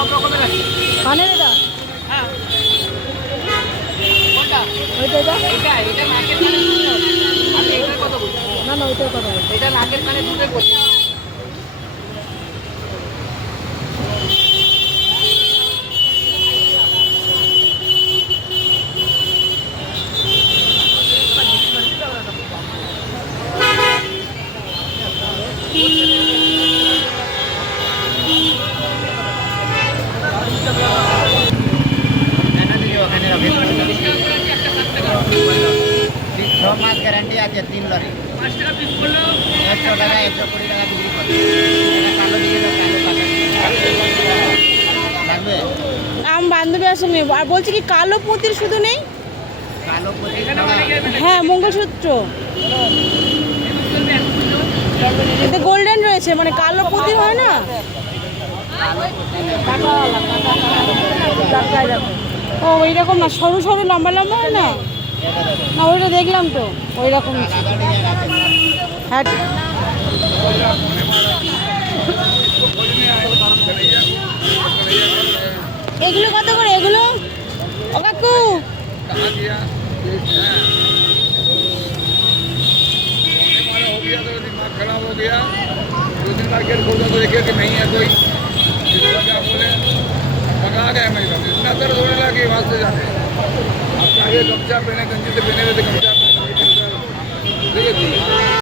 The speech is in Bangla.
সব রকমের আছে। কানের এটা? হ্যাঁ। কোনটা? ওইটা এটা? এটা নাকের কানে দুটো। আমি এটার কথা বলছি। না না ওইটার কথা বলছি। এটা নাকের কানে দুটোই বলছি। মাস গ্যারান্টি আছে 3 লরি 5 টাকা পিস করলো 100 টাকা 120 টাকা বিক্রি করে এটা কালো দিকে তো কালো লাগবে। আম বান্ধবী আসেনি আর বলছি কি কালো পুঁতির শুধু নেই? কালো পুঁতি হ্যাঁ মঙ্গলসূত্র এতে গোল্ডেন রয়েছে, মানে কালো পুঁতির হয় না? ও ওই রকম না, সরু সরু লম্বা লম্বা হয় না? না ওইটা দেখলাম তো ওই রকম। হ্যাঁ এগুলো কত করে এগুলো ও কাকু? खराब हो गया 2 दिन मार्केट खोला तो देखे कि नहीं है कोई, क्या बोले मंगा गए मेरे पास इतना दर्द होने लगा कि वहाँ से जाने अब चाहिए गमछा पहने गंजी से पहने रहते गमछा पहने